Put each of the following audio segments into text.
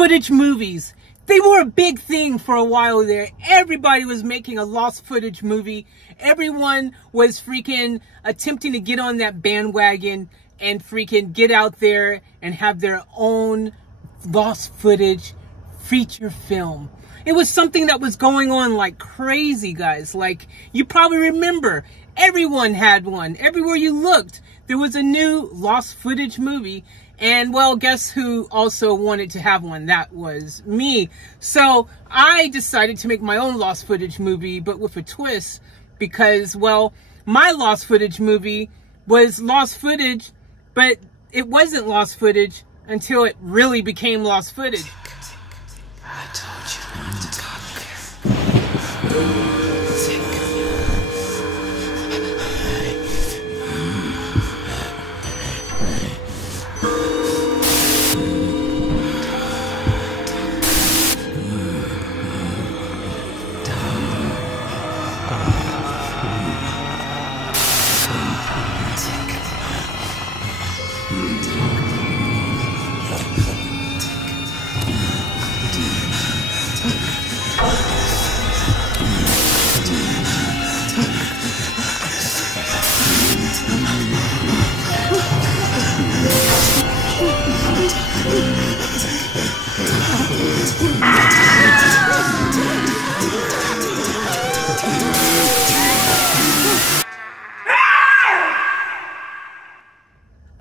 footage movies. They were a big thing for a while there. Everybody was making a lost footage movie. Everyone was freaking attempting to get on that bandwagon and freaking get out there and have their own lost footage feature film. It was something that was going on like crazy, guys. Like, you probably remember, everyone had one. Everywhere you looked, there was a new lost footage movie. And, well, guess who also wanted to have one? That was me. So I decided to make my own lost footage movie, but with a twist, because, well, my lost footage movie was lost footage, but it wasn't lost footage until it really became lost footage. I told you not to talk there.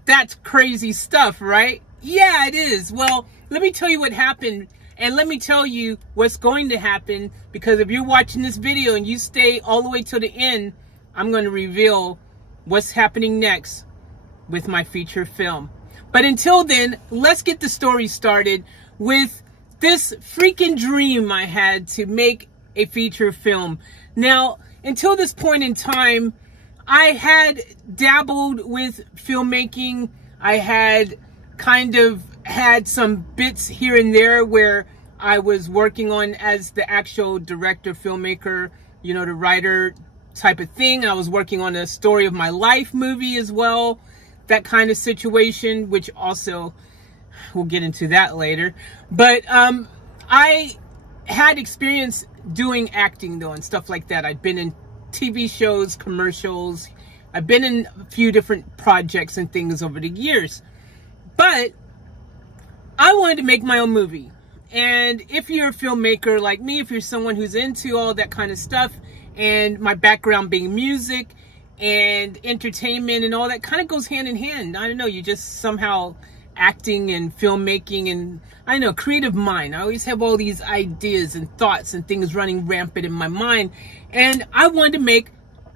That's crazy stuff, right? Yeah, it is. Well, let me tell you what happened, and let me tell you what's going to happen, because if you're watching this video and you stay all the way to the end, I'm going to reveal what's happening next with my feature film. But until then, let's get the story started with this freaking dream I had to make a feature film. Now, until this point in time, I had dabbled with filmmaking. I had kind of had some bits here and there where I was working on as the actual director, filmmaker, you know, the writer type of thing. I was working on a story of my life movie as well, that kind of situation, which also we'll get into that later. But I had experience doing acting though and stuff like that. I'd been in TV shows, commercials. I've been in a few different projects and things over the years. But I wanted to make my own movie. And if you're a filmmaker like me, if you're someone who's into all that kind of stuff, and my background being music and entertainment and all that kind of goes hand in hand. I don't know, you just somehow acting and filmmaking and, I don't know, creative mind. I always have all these ideas and thoughts and things running rampant in my mind. And I wanted to make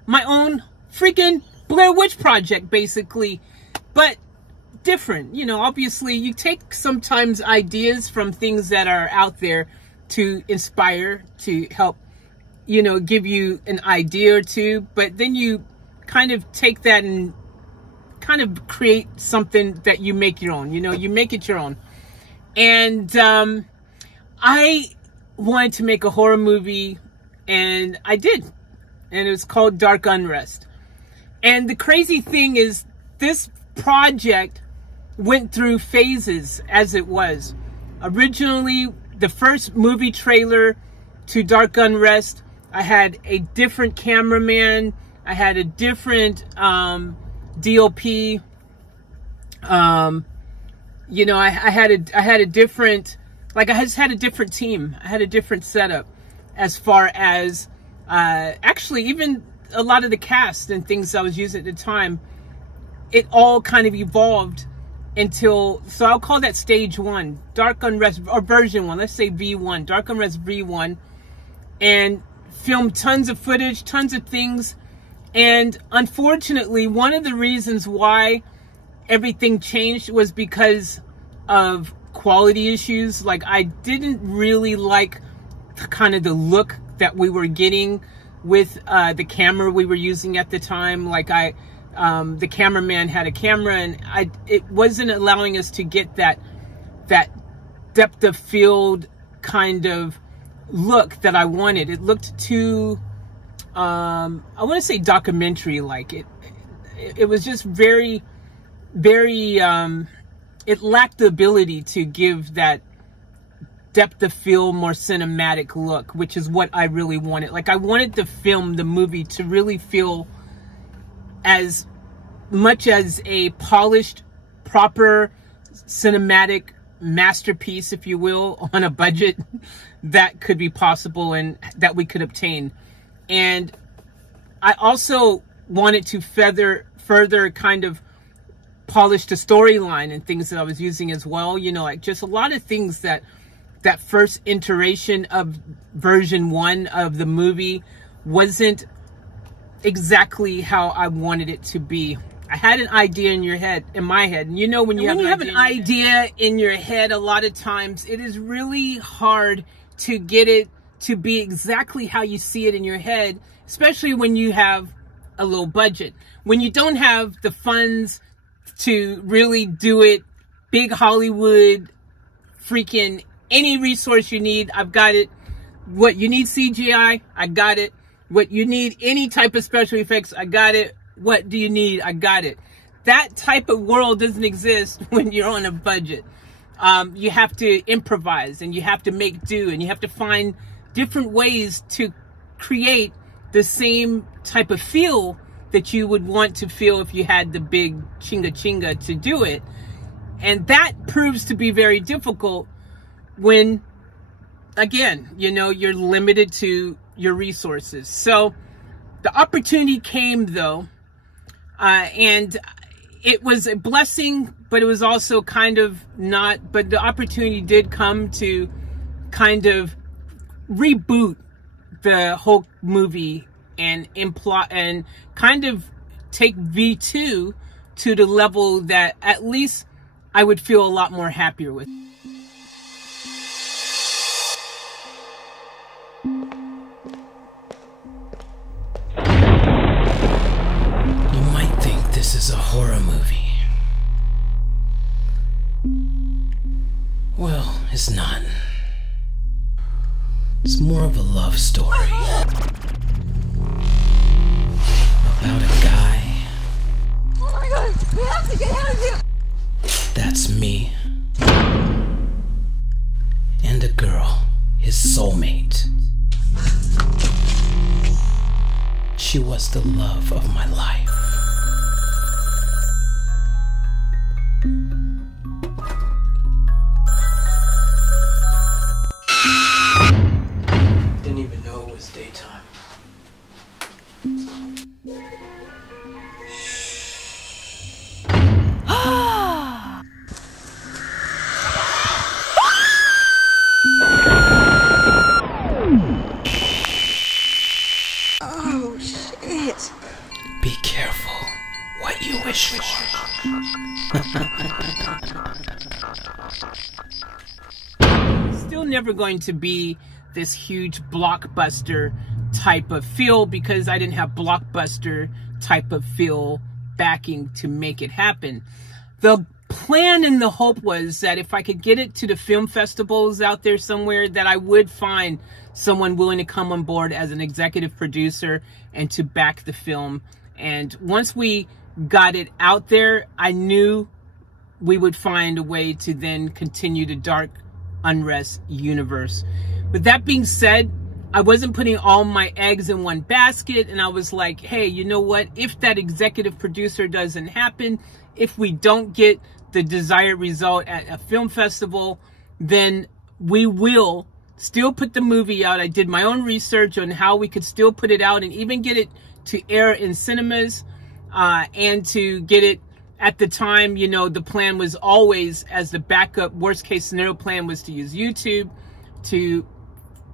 my own freaking Blair Witch Project, basically. But different, you know, obviously you take sometimes ideas from things that are out there to inspire, to help, you know, give you an idea or two, but then you kind of take that and kind of create something that you make your own, you know, you make it your own. And I wanted to make a horror movie, and I did, and it was called Dark Unrest. And the crazy thing is, this project went through phases as it was. Originally, the first movie trailer to Dark Unrest, I had a different cameraman, I had a different DOP, you know, I had a different, like, I just had a different team. I had a different setup as far as actually even a lot of the cast and things I was using at the time. It all kind of evolved until, so I'll call that stage one, Dark Unrest, or version one, let's say V1, Dark Unrest V1, and filmed tons of footage, tons of things. And unfortunately, one of the reasons why everything changed was because of quality issues. Like, I didn't really like kind of the look that we were getting with the camera we were using at the time. Like, the cameraman had a camera, and it wasn't allowing us to get that depth of field kind of look that I wanted. It looked too, I want to say documentary like. It was just very, very, it lacked the ability to give that depth of field, more cinematic look, which is what I really wanted. Like, I wanted to film the movie to really feel as much as a polished, proper, cinematic masterpiece, if you will, on a budget that could be possible and that we could obtain. And I also wanted to further kind of polish the storyline and things that I was using as well. You know, like just a lot of things that first iteration of version 1 of the movie wasn't exactly how I wanted it to be. I had an idea in my head. And you know, when you have an idea in your head, a lot of times it is really hard to get it to be exactly how you see it in your head, especially when you have a low budget. When you don't have the funds to really do it, big Hollywood, freaking any resource you need, I've got it. What you need CGI, I got it. What you need, any type of special effects, I got it. What do you need? I got it. That type of world doesn't exist when you're on a budget. You have to improvise and you have to make do and you have to find different ways to create the same type of feel that you would want to feel if you had the big chinga to do it. And that proves to be very difficult when, again, you know, you're limited to your resources. So the opportunity came though, and it was a blessing, but it was also kind of not. But the opportunity did come to kind of reboot the whole movie and kind of take V2 to the level that at least I would feel a lot more happier with. This is a horror movie. Well, it's not. It's more of a love story. About a guy. Oh my God, we have to get out of here! That's me. And a girl, his soulmate. She was the love of my life. Didn't even know it was daytime. Oh, shit. Be careful what you wish for. Still never going to be this huge blockbuster type of feel because I didn't have blockbuster type of feel backing to make it happen. The plan and the hope was that if I could get it to the film festivals out there somewhere, that I would find someone willing to come on board as an executive producer and to back the film. And once we got it out there, I knew we would find a way to then continue the dark Unrest universe. With that being said, I wasn't putting all my eggs in one basket, and I was like, hey, you know what? If that executive producer doesn't happen, if we don't get the desired result at a film festival, then we will still put the movie out. I did my own research on how we could still put it out and even get it to air in cinemas, and to get it at the time, you know, the plan was always, as the backup worst case scenario plan, was to use YouTube to,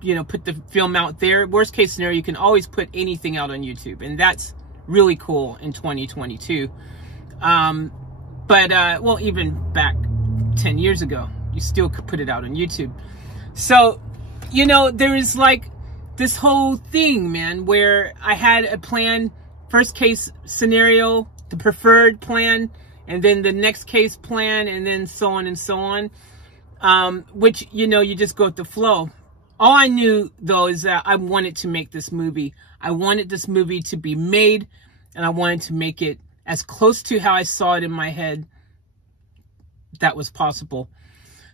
you know, put the film out there. Worst case scenario, you can always put anything out on YouTube, and that's really cool in 2022. Well, even back 10 years ago, you still could put it out on YouTube. So, you know, there is like this whole thing, man, where I had a plan, first case scenario, the preferred plan, and then the next case plan, and then so on and so on, which, you know, you just go with the flow. All I knew, though, is that I wanted to make this movie. I wanted this movie to be made, and I wanted to make it as close to how I saw it in my head that was possible.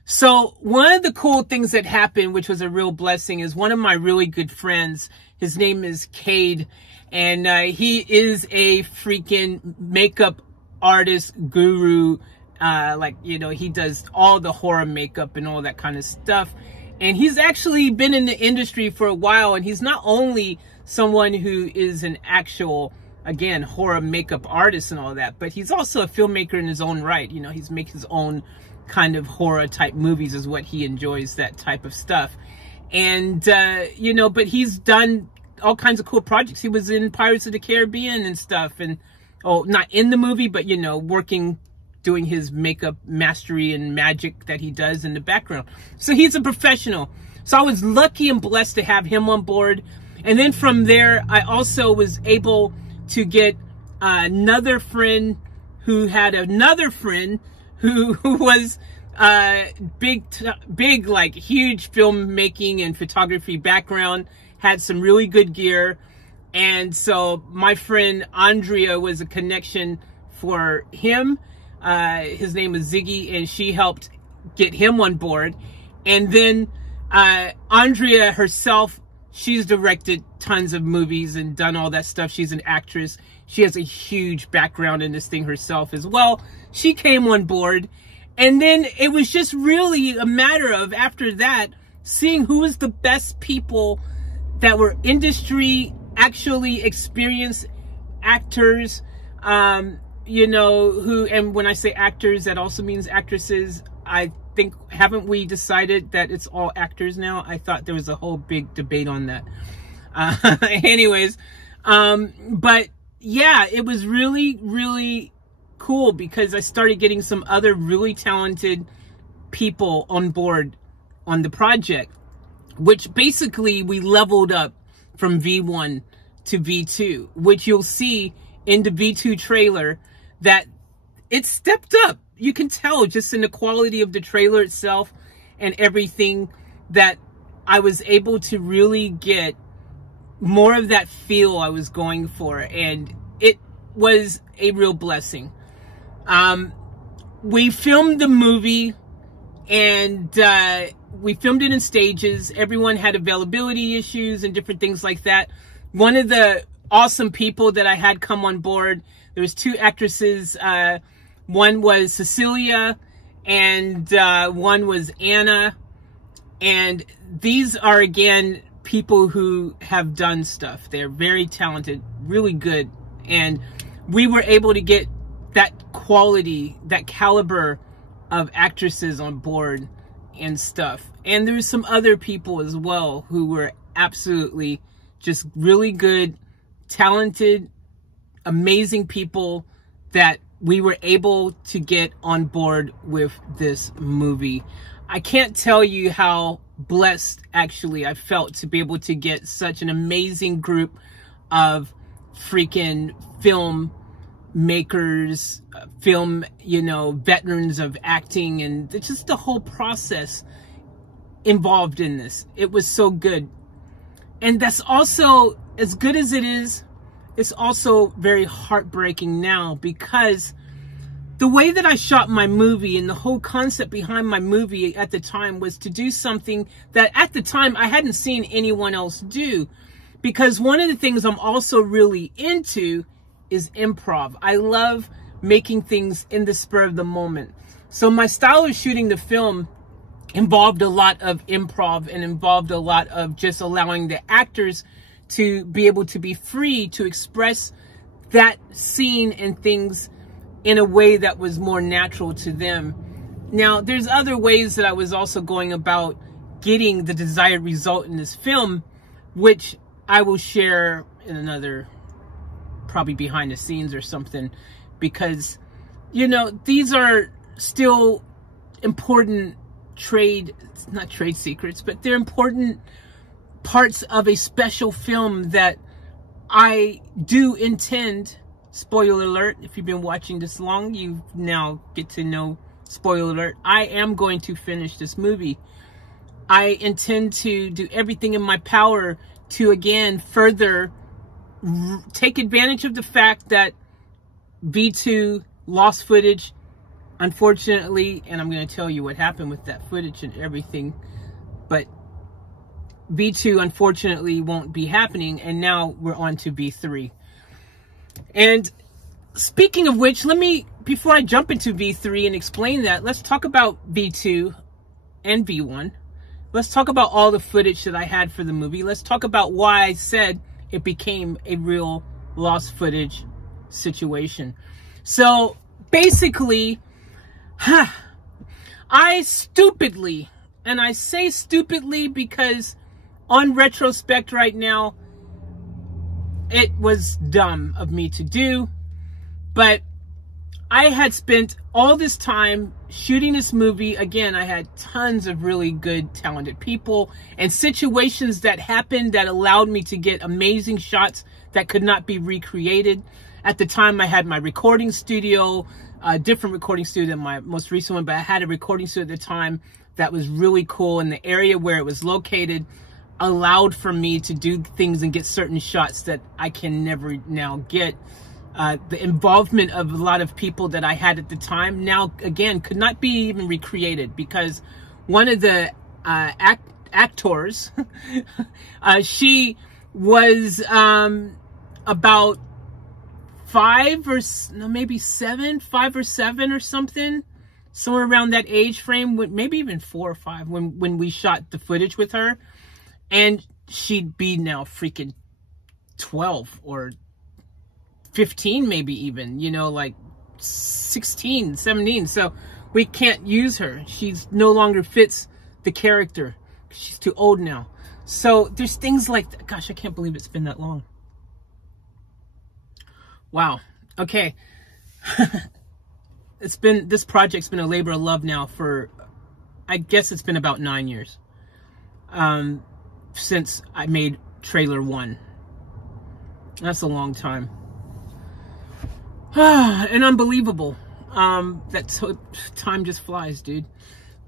So one of the cool things that happened, which was a real blessing, is one of my really good friends, his name is Cade, and he is a freaking makeup artist guru. Like, you know, he does all the horror makeup and all that kind of stuff. And he's actually been in the industry for a while, and he's not only someone who is an actual, again, horror makeup artist and all that, but he's also a filmmaker in his own right. You know, he's making his own kind of horror type movies is what he enjoys, that type of stuff. And, you know, but he's done all kinds of cool projects. He was in Pirates of the Caribbean and stuff, and, oh, not in the movie, but, you know, doing his makeup mastery and magic that he does in the background. So he's a professional. So I was lucky and blessed to have him on board. And then from there, I also was able to get another friend who had another friend who was big, like huge filmmaking and photography background, had some really good gear. And so my friend Andrea was a connection for him. His name is Ziggy, and she helped get him on board. And then Andrea herself, she's directed tons of movies and done all that stuff. She's an actress. She has a huge background in this thing herself as well. She came on board. And then it was just really a matter of, after that, seeing who was the best people that were industry, actually experienced actors, you know, and when I say actors, that also means actresses. I think, haven't we decided that it's all actors now? I thought there was a whole big debate on that. Anyways, but yeah, it was really, really cool because I started getting some other really talented people on board on the project, which basically we leveled up from V1 to V2, which you'll see in the V2 trailer that it stepped up. You can tell just in the quality of the trailer itself and everything that I was able to really get more of that feel I was going for. And it was a real blessing. We filmed the movie, and we filmed it in stages. Everyone had availability issues and different things like that. One of the awesome people that I had come on board, there was two actresses. One was Cecilia, and one was Anna. And these are, again, people who have done stuff. They're very talented, really good. And we were able to get that quality, that caliber of actresses on board and stuff. And there's some other people as well who were absolutely just really good, talented, amazing people that we were able to get on board with this movie. I can't tell you how blessed actually I felt to be able to get such an amazing group of freaking film makers, film, you know, veterans of acting, and just the whole process involved in this. It was so good. And that's also, as good as it is, it's also very heartbreaking now, because the way that I shot my movie and the whole concept behind my movie at the time was to do something that at the time I hadn't seen anyone else do. Because one of the things I'm also really into is improv. I love making things in the spur of the moment. So my style of shooting the film involved a lot of improv and involved a lot of just allowing the actors to be able to be free to express that scene and things in a way that was more natural to them. Now, there's other ways that I was also going about getting the desired result in this film, which I will share in another, probably behind the scenes or something, because, you know, these are still important not trade secrets, but they're important parts of a special film that I do intend, spoiler alert, if you've been watching this long, you now get to know, spoiler alert, I am going to finish this movie. I intend to do everything in my power to, again, further take advantage of the fact that V2 lost footage unfortunately, and I'm going to tell you what happened with that footage and everything, but V2 unfortunately won't be happening, and now we're on to V3. And speaking of which, before I jump into V3 and explain that, let's talk about V2 and V1. Let's talk about all the footage that I had for the movie. Let's talk about why I said it became a real lost footage situation. So basically, I stupidly, and I say stupidly because on retrospect right now, it was dumb of me to do, but I had spent all this time shooting this movie. Again, I had tons of really good, talented people and situations that happened that allowed me to get amazing shots that could not be recreated. At the time, I had my recording studio, a different recording studio than my most recent one, but I had a recording studio at the time that was really cool, and the area where it was located allowed for me to do things and get certain shots that I can never now get. The involvement of a lot of people that I had at the time now, again, could not be even recreated, because one of the actors, she was about 5 or seven or something, somewhere around that age frame, maybe even 4 or 5 when we shot the footage with her. And she'd be now freaking 12 or 15, maybe even, you know, like 16, 17. So we can't use her. She's no longer fits the character. She's too old now. So there's things like that. Gosh, I can't believe it's been that long. Wow. Okay. This project's been a labor of love now for, I guess it's been about 9 years. Since I made trailer 1. That's a long time. And unbelievable. That time just flies, dude.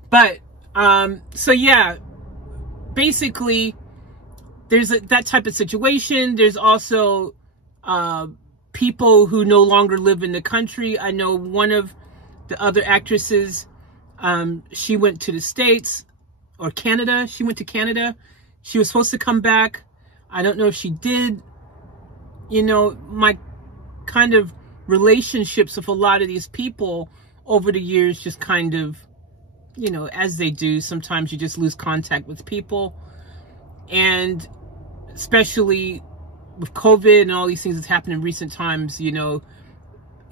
But, so yeah, basically, there's that type of situation. There's also, people who no longer live in the country. I know one of the other actresses, she went to the States or Canada. She went to Canada. She was supposed to come back. I don't know if she did. You know, my kind of relationships with a lot of these people over the years just kind of, you know, as they do, sometimes you just lose contact with people. And especially with COVID and all these things that's happened in recent times, you know,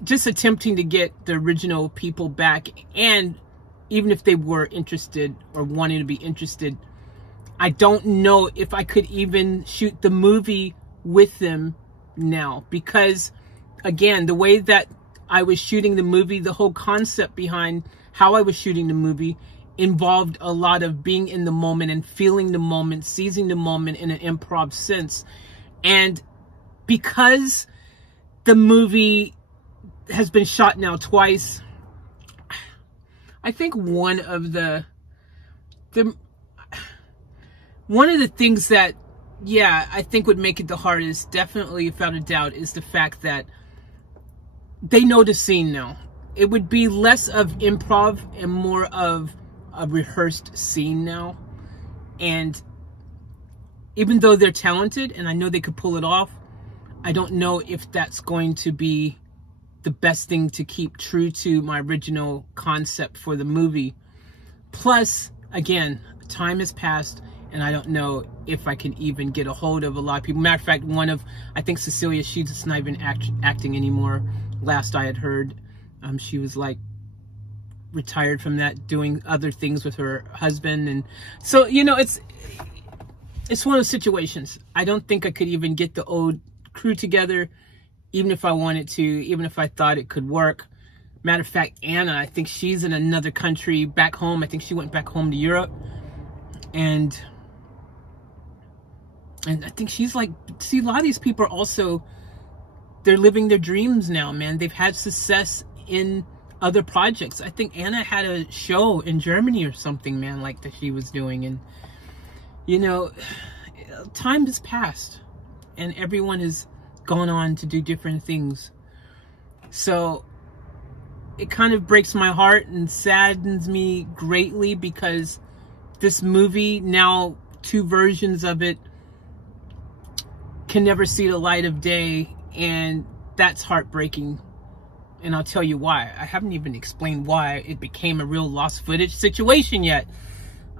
just attempting to get the original people back. And even if they were interested or wanting to be interested, I don't know if I could even shoot the movie with them now, because again, the way that I was shooting the movie, the whole concept behind how I was shooting the movie involved a lot of being in the moment and feeling the moment, seizing the moment in an improv sense. And because the movie has been shot now twice, I think one of the things that, yeah, I think would make it the hardest, definitely without a doubt, is the fact that they know the scene now. It would be less of improv and more of a rehearsed scene now. And even though they're talented and I know they could pull it off, I don't know if that's going to be the best thing to keep true to my original concept for the movie. Plus, again, time has passed and I don't know if I can even get a hold of a lot of people. Matter of fact, I think Cecilia, she's just not even acting anymore. Last I had heard, she was like retired from that, doing other things with her husband. And so, you know, it's one of those situations. I don't think I could even get the old crew together, even if I wanted to, even if I thought it could work. Matter of fact, Anna, I think she's in another country back home. I think she went back home to Europe. And I think she's like, see, a lot of these people are also, they're living their dreams now, man. They've had success in other projects. I think Anna had a show in Germany or something, man, like that she was doing. And, you know, time has passed and everyone has gone on to do different things. So it kind of breaks my heart and saddens me greatly, because this movie, now 2 versions of it, can never see the light of day, and that's heartbreaking. And I'll tell you why. I haven't even explained why it became a real lost footage situation yet.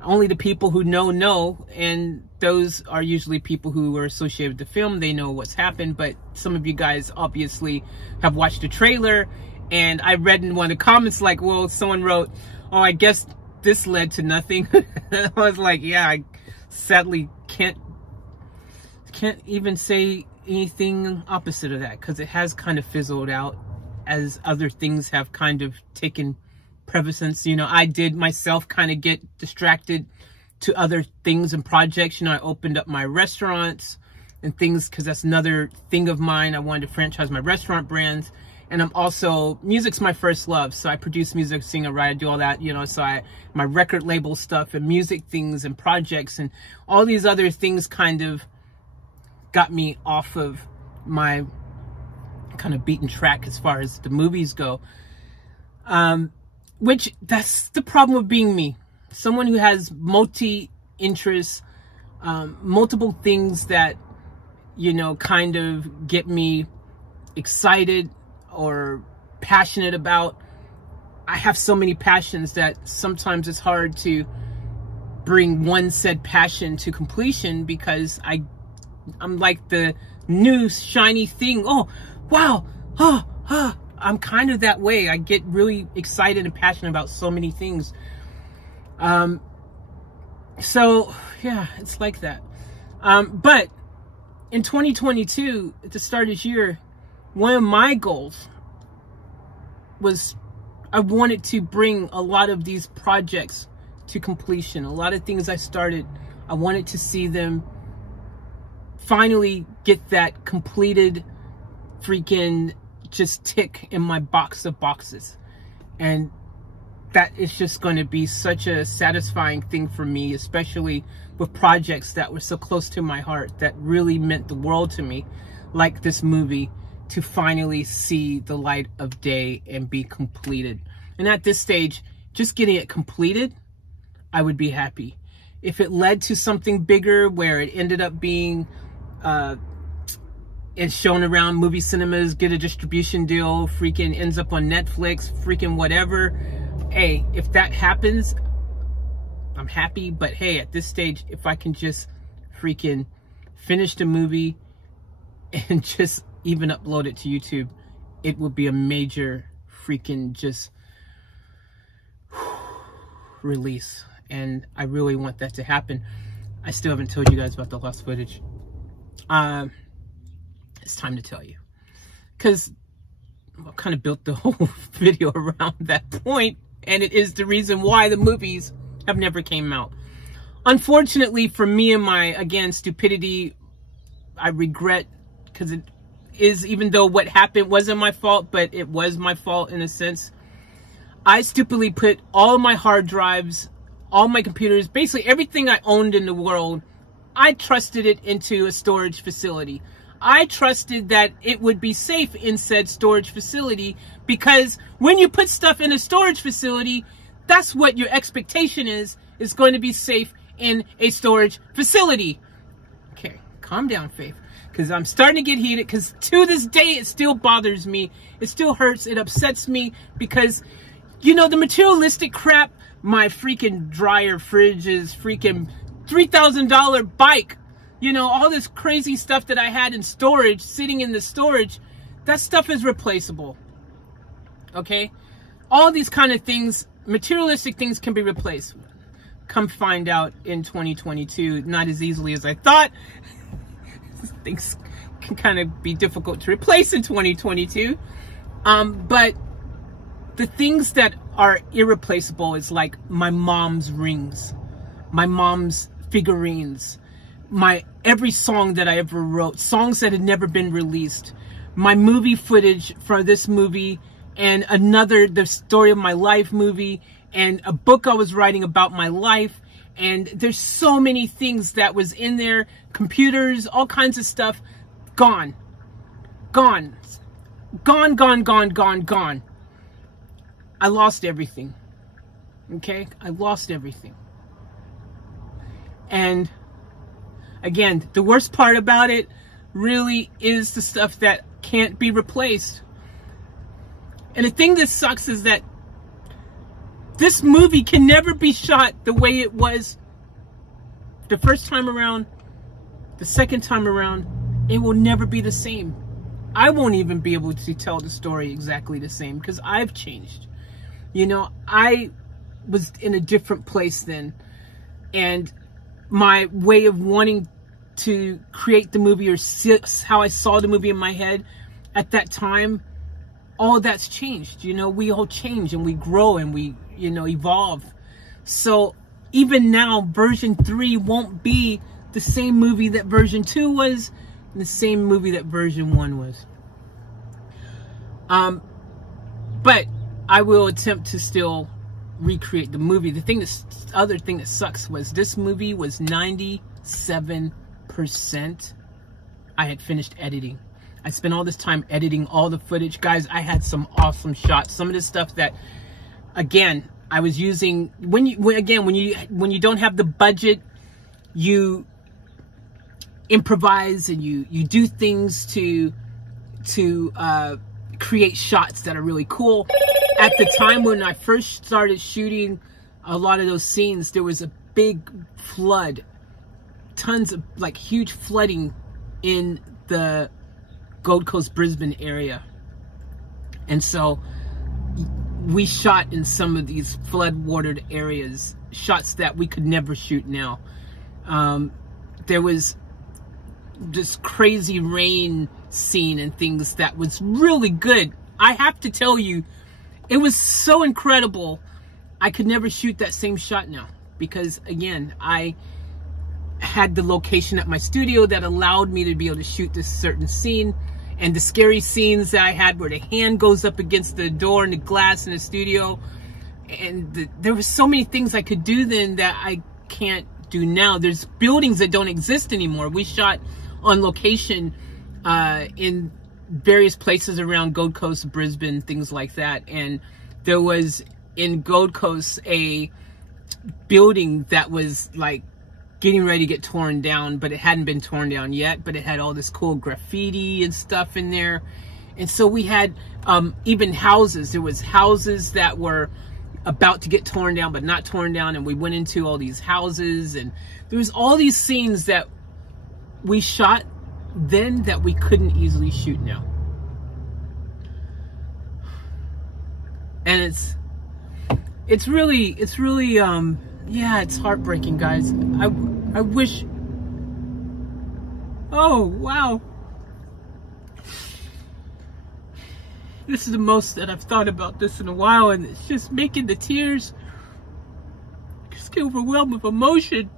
Only the people who know, and those are usually people who are associated with the film. They know what's happened, but some of you guys obviously have watched the trailer, and I read in one of the comments, like, well, someone wrote, oh, I guess this led to nothing. I was like, yeah, I sadly can't even say anything opposite of that, because it has kind of fizzled out as other things have kind of taken prevalence. You know, I did myself kind of get distracted to other things and projects. You know, I opened up my restaurants and things, because that's another thing of mine. I wanted to franchise my restaurant brands. And I'm also, music's my first love. So I produce music, sing, write, I do all that, you know, so my record label stuff and music things and projects and all these other things kind of got me off of my kind of beaten track as far as the movies go. Which, that's the problem with being me. Someone who has multi-interests, multiple things that, you know, kind of get me excited or passionate about. I have so many passions that sometimes it's hard to bring one said passion to completion, because I'm like the new shiny thing. Oh, wow. I'm kind of that way. I get really excited and passionate about so many things. So yeah, it's like that. But in 2022, at the start of this year, one of my goals was I wanted to bring a lot of these projects to completion. A lot of things I started, I wanted to see them finally get that completed freaking just tick in my box of boxes. And that is just going to be such a satisfying thing for me, especially with projects that were so close to my heart, that really meant the world to me, like this movie, to finally see the light of day and be completed. And at this stage, just getting it completed, I would be happy. If it led to something bigger, where it ended up being it's shown around movie cinemas, get a distribution deal, freaking ends up on Netflix, freaking whatever, hey, if that happens, I'm happy. But hey, at this stage, if I can just freaking finish the movie and just even upload it to YouTube, it would be a major freaking just release. And I really want that to happen. I still haven't told you guys about the lost footage. It's time to tell you, because I kind of built the whole video around that point, and it is the reason why the movies have never came out. Unfortunately for me and my, again, stupidity, I regret, because it is, even though what happened wasn't my fault, but it was my fault in a sense. I stupidly put all my hard drives, all my computers, basically everything I owned in the world, I trusted it into a storage facility. I trusted that it would be safe in said storage facility, because when you put stuff in a storage facility, that's what your expectation is going to be safe in a storage facility. Okay, calm down, Faith, because I'm starting to get heated, because to this day, it still bothers me. It still hurts. It upsets me, because, you know, the materialistic crap, my freaking dryer, fridges, freaking $3,000 bike, you know, all this crazy stuff that I had in storage, sitting in the storage, that stuff is replaceable. Okay? All these kind of things, materialistic things, can be replaced. Come find out in 2022, not as easily as I thought. Things can kind of be difficult to replace in 2022. But the things that are irreplaceable is like my mom's rings, my mom's figurines, every song that I ever wrote, songs that had never been released, my movie footage for this movie, and the story of my life movie, and a book I was writing about my life. And there's so many things that was in there, computers, all kinds of stuff, gone. I lost everything. Okay? I lost everything. And again, the worst part about it really is the stuff that can't be replaced. And the thing that sucks is that this movie can never be shot the way it was the first time around, the second time around. It will never be the same. I won't even be able to tell the story exactly the same because I've changed. You know, I was in a different place then. And my way of wanting to create the movie, or how I saw the movie in my head at that time, all that's changed. You know, we all change and we grow and we, you know, evolve. So even now, version 3 won't be the same movie that version 2 was, and the same movie that version 1 was. But I will attempt to still recreate the movie. The other thing that sucks was this movie was 97% I had finished editing. I spent all this time editing all the footage. Guys, I had some awesome shots. Some of the stuff that, again, I was using when you don't have the budget, you improvise and you do things to create shots that are really cool. At the time when I first started shooting a lot of those scenes, there was a big flood, tons of like huge flooding in the Gold Coast, Brisbane area. And so we shot in some of these flood-watered areas, shots that we could never shoot now. There was this crazy rain scene and things that was really good. I have to tell you, it was so incredible. I could never shoot that same shot now because, again, I had the location at my studio that allowed me to be able to shoot this certain scene. And the scary scenes that I had where the hand goes up against the door and the glass in the studio. And there were so many things I could do then that I can't do now. There's buildings that don't exist anymore. We shot on location in various places around Gold Coast, Brisbane, things like that. And there was in Gold Coast a building that was like getting ready to get torn down, but it hadn't been torn down yet, but it had all this cool graffiti and stuff in there. And so we had even houses. There was houses that were about to get torn down but not torn down, and we went into all these houses, and there was all these scenes that we shot then that we couldn't easily shoot now. And it's really yeah, it's heartbreaking, guys. I wish. Oh, wow. This is the most that I've thought about this in a while, and it's just making the tears just get overwhelmed with emotion.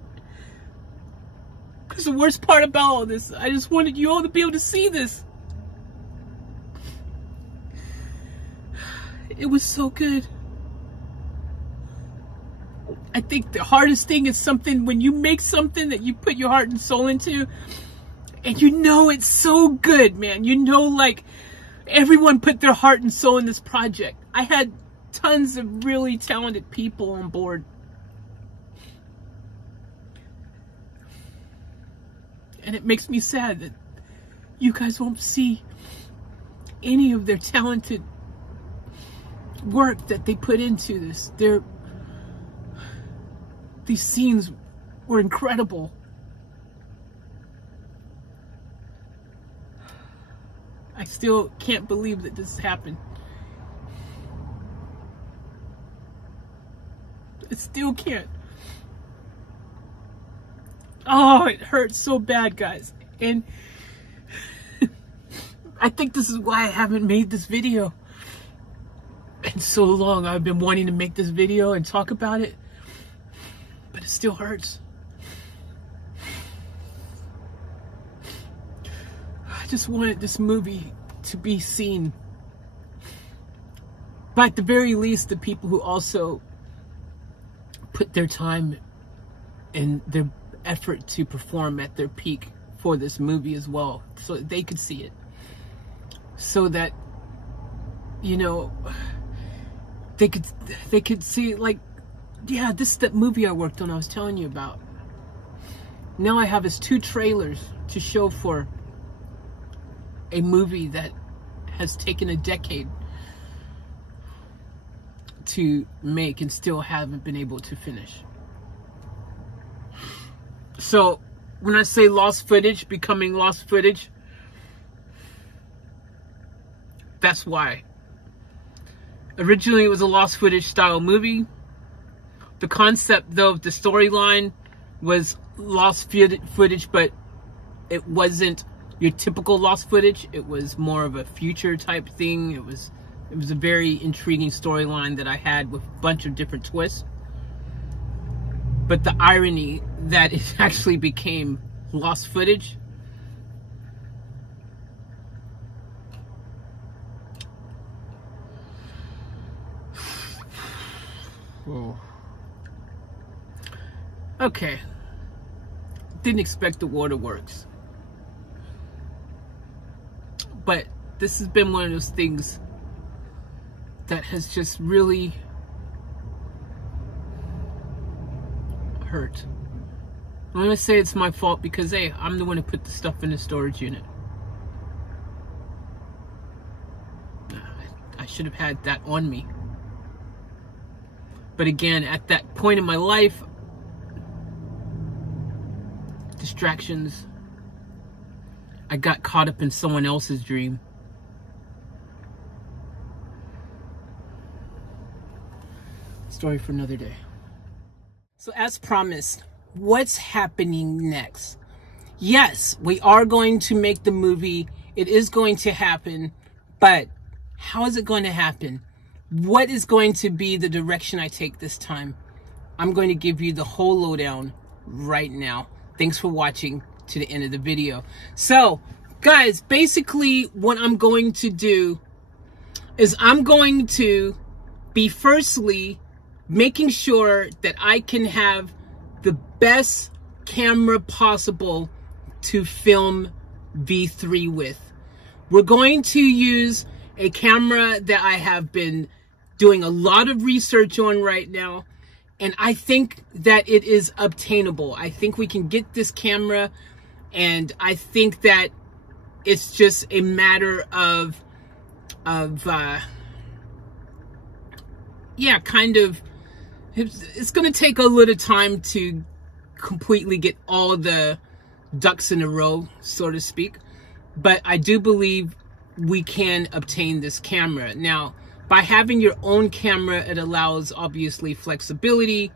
Because the worst part about all this, I just wanted you all to be able to see this. It was so good. I think the hardest thing is something when you make something that you put your heart and soul into, and you know it's so good, man. You know, like, everyone put their heart and soul in this project. I had tons of really talented people on board. And it makes me sad that you guys won't see any of their talented work that they put into this. These scenes were incredible. I still can't believe that this happened. I still can't. Oh, it hurts so bad, guys. And I think this is why I haven't made this video in so long. I've been wanting to make this video and talk about it, but it still hurts. I just wanted this movie to be seen by, at the very least, the people who also put their time and their effort to perform at their peak for this movie as well, so that they could see it. So that, you know, they could see, like, yeah, this is that movie I worked on I was telling you about. Now I have is 2 trailers to show for a movie that has taken a decade to make and still haven't been able to finish. So when I say lost footage, becoming lost footage, that's why. Originally it was a lost footage style movie. The concept though of the storyline was lost footage, but it wasn't your typical lost footage. It was more of a future type thing. It was a very intriguing storyline that I had with a bunch of different twists. But the irony that it actually became lost footage. Oh. Okay. Didn't expect the waterworks. But this has been one of those things that has just really hurt. I'm going to say it's my fault because, hey, I'm the one who put the stuff in the storage unit. I should have had that on me. But again, at that point in my life, distractions, I got caught up in someone else's dream. Story for another day. So as promised, what's happening next? Yes, we are going to make the movie. It is going to happen, but how is it going to happen? What is going to be the direction I take this time? I'm going to give you the whole lowdown right now. Thanks for watching to the end of the video. So, guys, basically what I'm going to do is I'm going to be firstly making sure that I can have the best camera possible to film V3 with. We're going to use a camera that I have been doing a lot of research on right now, and I think that it is obtainable. I think we can get this camera, and I think that it's just a matter of yeah, kind of, it's going to take a little time to completely get all the ducks in a row, so to speak. But I do believe we can obtain this camera. Now, by having your own camera, it allows, obviously, flexibility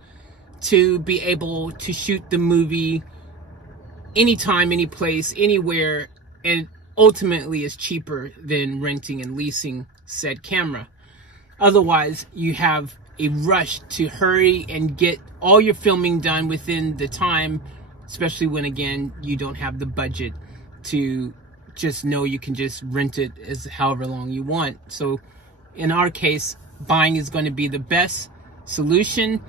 to be able to shoot the movie anytime, any place, anywhere, and ultimately is cheaper than renting and leasing said camera. Otherwise, you have a rush to hurry and get all your filming done within the time, especially when, again, you don't have the budget to just know you can just rent it as however long you want. So in our case, buying is going to be the best solution,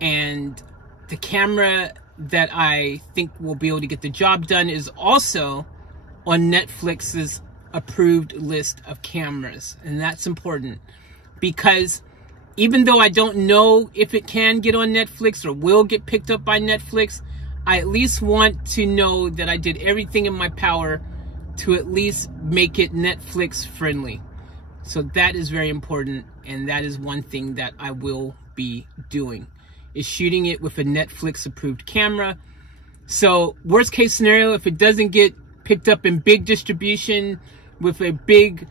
and the camera that I think will be able to get the job done is also on Netflix's approved list of cameras. And that's important because even though I don't know if it can get on Netflix or will get picked up by Netflix, I at least want to know that I did everything in my power to at least make it Netflix friendly. So that is very important, and that is one thing that I will be doing, is shooting it with a Netflix approved camera. So worst case scenario, if it doesn't get picked up in big distribution with a big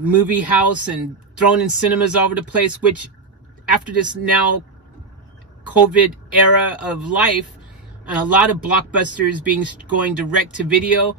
movie house and thrown in cinemas all over the place, which after this now COVID era of life and a lot of blockbusters going direct to video,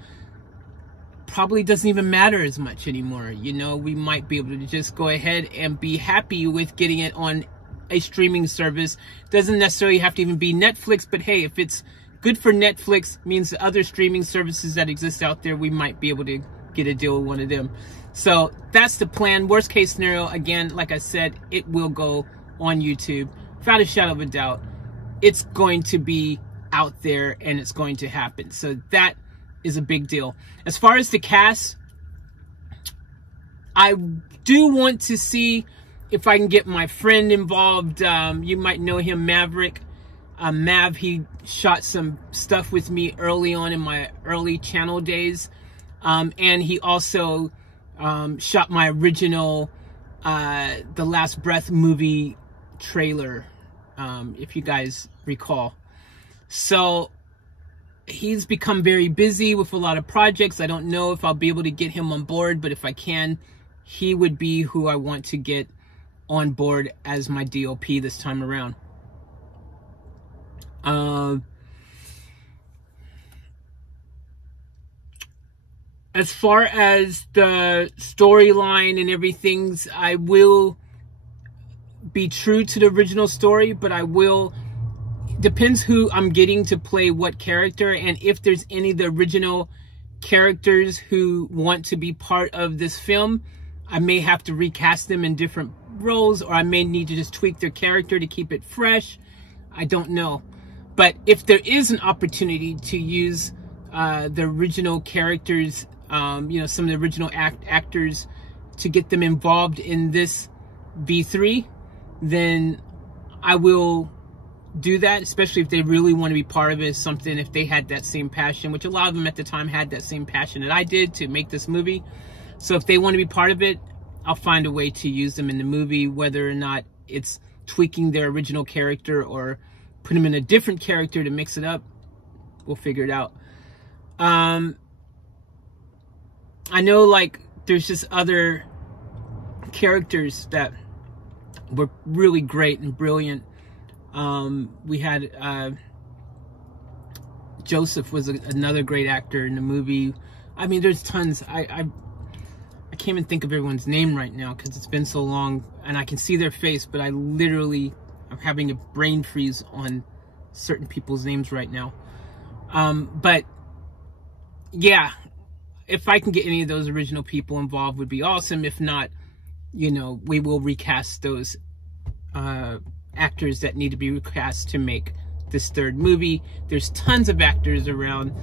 probably doesn't even matter as much anymore. You know, we might be able to just go ahead and be happy with getting it on a streaming service. Doesn't necessarily have to even be Netflix, but hey, if it's good for Netflix, means the other streaming services that exist out there, we might be able to get a deal with one of them. So that's the plan. Worst case scenario, again, like I said, it will go on YouTube. Without a shadow of a doubt, it's going to be out there and it's going to happen. So that is a big deal. As far as the cast, I do want to see if I can get my friend involved, you might know him, Maverick. Mav, he shot some stuff with me early on in my early channel days. And he also shot my original The Last Breath movie trailer, if you guys recall. So he's become very busy with a lot of projects. I don't know if I'll be able to get him on board, but if I can, he would be who I want to get on board as my DOP this time around. As far as the storyline and everything, I will be true to the original story, but I will, depends who I'm getting to play what character, and if there's any of the original characters who want to be part of this film, I may have to recast them in different roles, or I may need to just tweak their character to keep it fresh. I don't know. But if there is an opportunity to use the original characters, you know, some of the original actors, to get them involved in this V3, then I will do that, especially if they really want to be part of it, something, if they had that same passion, which a lot of them at the time had that same passion that I did to make this movie. So if they want to be part of it, I'll find a way to use them in the movie, whether or not it's tweaking their original character or put them in a different character to mix it up. We'll figure it out. I know, like, there's just other characters that were really great and brilliant. We had Joseph was another great actor in the movie. I mean, there's tons. I can't even think of everyone's name right now because it's been so long, and I can see their face, but I literally am having a brain freeze on certain people's names right now. But yeah, if I can get any of those original people involved, would be awesome. If not, you know, we will recast those actors that need to be recast to make this third movie. There's tons of actors around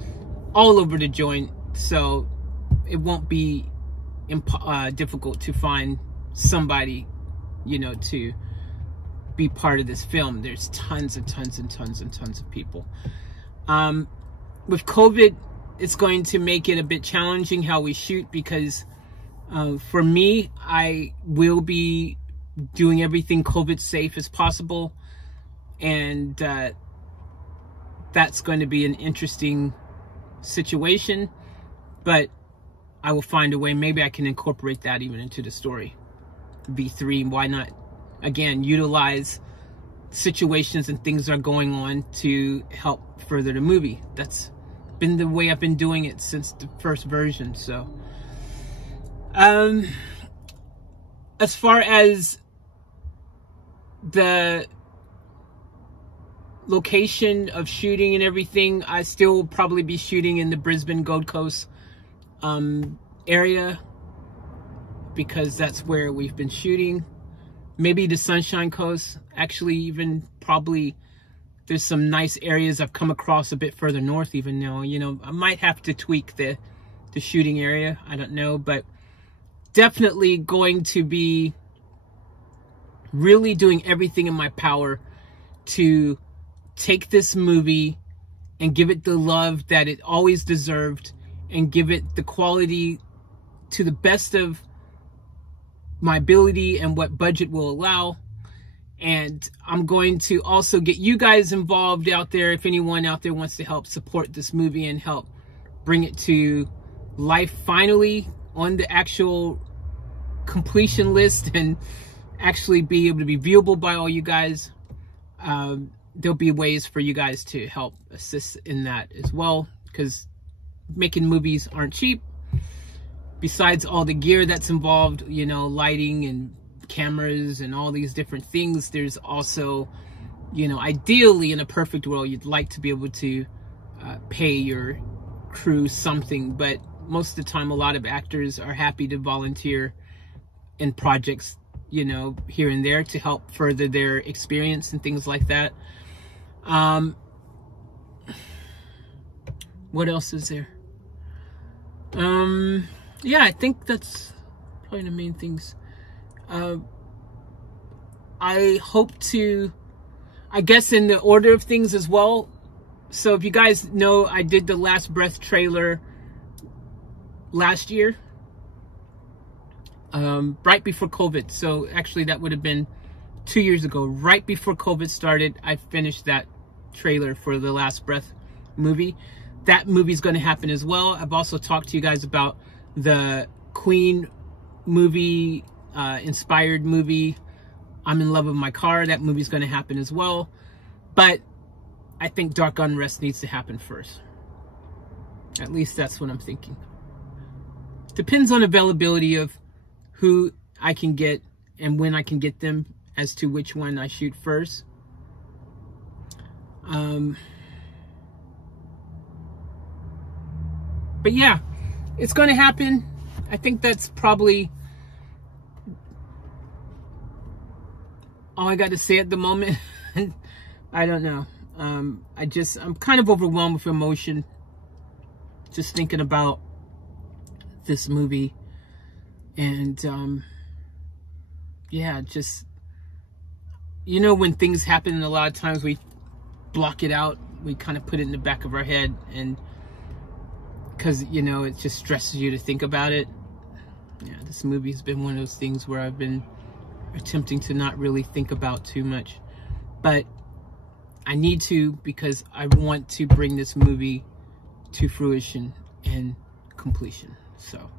all over the joint, so it won't be difficult to find somebody, you know, to be part of this film. There's tons and tons and tons and tons of people. With COVID, it's going to make it a bit challenging how we shoot, because for me, I will be doing everything COVID safe as possible, and that's going to be an interesting situation, but I will find a way. Maybe I can incorporate that even into the story. V3, why not? Again, utilize situations and things that are going on to help further the movie. That's been the way I've been doing it since the first version. So as far as the location of shooting and everything, I still will probably be shooting in the Brisbane Gold Coast area, because that's where we've been shooting. Maybe the Sunshine Coast, actually, even probably there's some nice areas I've come across a bit further north even now. You know, I might have to tweak the shooting area, I don't know, but definitely going to be really doing everything in my power to take this movie and give it the love that it always deserved, and give it the quality to the best of my ability and what budget will allow. And I'm going to also get you guys involved out there. If anyone out there wants to help support this movie and help bring it to life finally on the actual completion list and actually be able to be viewable by all you guys, there'll be ways for you guys to help assist in that as well, because making movies aren't cheap. Besides all the gear that's involved, you know, lighting and cameras and all these different things, there's also, you know, ideally in a perfect world, you'd like to be able to pay your crew something, but most of the time a lot of actors are happy to volunteer in projects, you know, here and there to help further their experience and things like that. What else is there? Yeah, I think that's probably the main things. I hope to, I guess in the order of things as well. So if you guys know, I did the Last Breath trailer last year, right before COVID. So actually that would have been 2 years ago, right before COVID started. I finished that trailer for the Last Breath movie. That movie's going to happen as well. I've also talked to you guys about the Queen movie, inspired movie, I'm in Love with My Car. That movie's going to happen as well. But I think Dark Unrest needs to happen first. At least that's what I'm thinking. Depends on availability of who I can get and when I can get them as to which one I shoot first. But yeah, it's going to happen. I think that's probably all I got to say at the moment. I don't know. I'm kind of overwhelmed with emotion just thinking about this movie. And yeah, just, you know, when things happen, a lot of times we block it out. We kind of put it in the back of our head, and because, you know, it just stresses you to think about it. Yeah, this movie has been one of those things where I've been attempting to not really think about too much, but I need to, because I want to bring this movie to fruition and completion. So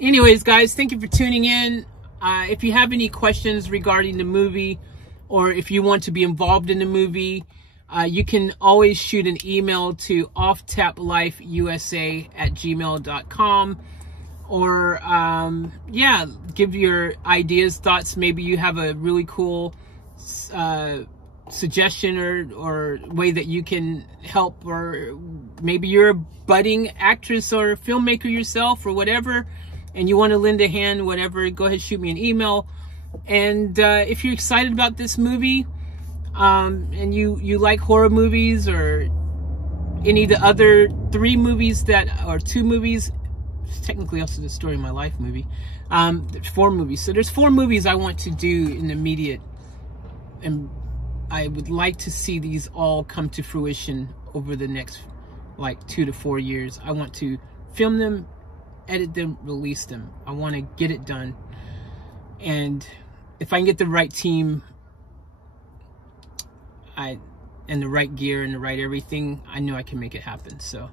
anyways, guys, thank you for tuning in. If you have any questions regarding the movie, or if you want to be involved in the movie, you can always shoot an email to offtaplifeusa@gmail.com, or yeah, give your ideas, thoughts. Maybe you have a really cool suggestion or way that you can help, or maybe you're a budding actress or filmmaker yourself or whatever, and you want to lend a hand, whatever, go ahead, shoot me an email. And if you're excited about this movie, and you like horror movies, or any of the other 3 movies or 2 movies, it's technically also the Story of My Life movie, there's 4 movies. So there's 4 movies I want to do in the immediate, and I would like to see these all come to fruition over the next like 2 to 4 years. I want to film them, edit them, release them. I want to get it done. And if I can get the right team, and the right gear and the right everything, I know I can make it happen. So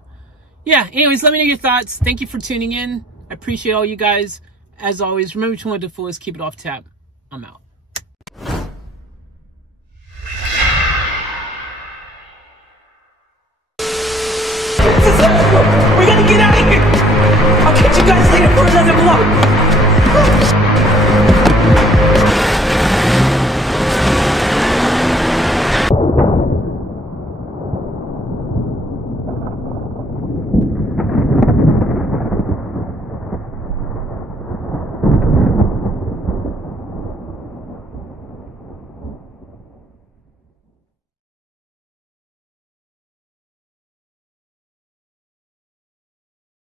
yeah, anyways, let me know your thoughts. Thank you for tuning in. I appreciate all you guys. As always, remember to live the fullest, keep it off tap. I'm out. We gotta get out of here! I'll catch you guys later for another vlog!